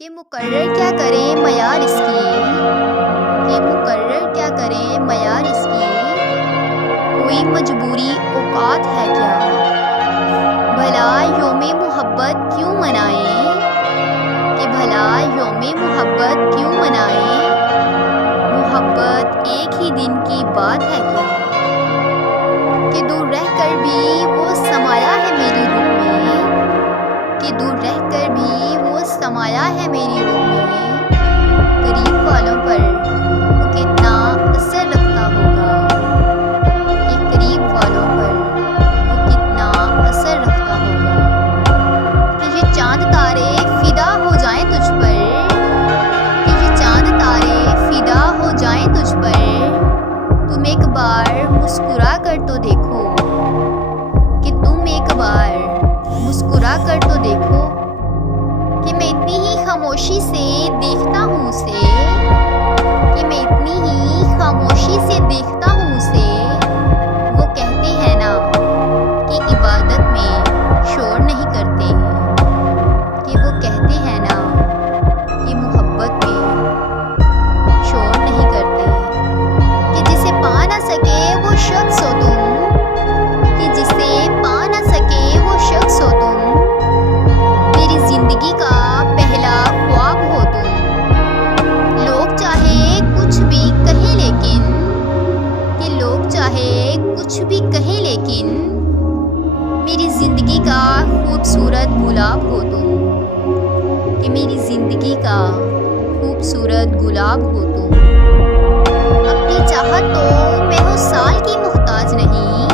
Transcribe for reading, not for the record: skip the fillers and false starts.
कि मुकर्रर क्या करें मयार इसकी, कि मुकर्रर क्या करें मयार इसकी, कोई मजबूरी औकात है क्या, भला यौमे मोहब्बत क्यों मनाएं, कि भला यौमे मोहब्बत क्यों मनाएं, मोहब्बत एक ही दिन की बात है क्या, कि दूर रहकर भी वो समाया है मेरी रूह में, कि दूर रहकर भी वो समाया है मेरी रूह में, करीब वालों पर वो कितना असर रखता होगा, कि करीब वालों पर वो कितना असर रखता होगा, कि ये चांद तारे फिदा हो जाएं तुझ पर, कि ये चांद तारे फिदा हो जाएं तुझ पर, तुम एक बार मुस्कुरा कर तो देखो, कि तुम एक बार मुस्कुरा कर तो देखो, कि मैं इतनी ही खामोशी से देखता हूँ उसे, कि मैं इतनी ही खामोशी से देखता हूँ उसे, वो कहते हैं ना कि इबादत में शोर नहीं करते हैं, कि वो कहते हैं ना कि मोहब्बत में शोर नहीं करते, कि जिसे पा ना सके वो शख्स हो तुम, कि जिसे पा ना सके वो शख्स हो तुम, मेरी जिंदगी का पहला ख्वाब हो तुम, लोग चाहे कुछ भी कहें लेकिन, कि लोग चाहे कुछ भी कहें लेकिन, मेरी जिंदगी का खूबसूरत गुलाब हो तुम, कि मेरी जिंदगी का खूबसूरत गुलाब हो तुम, अपनी चाहत तो मैं हूँ साल की मोहताज नहीं,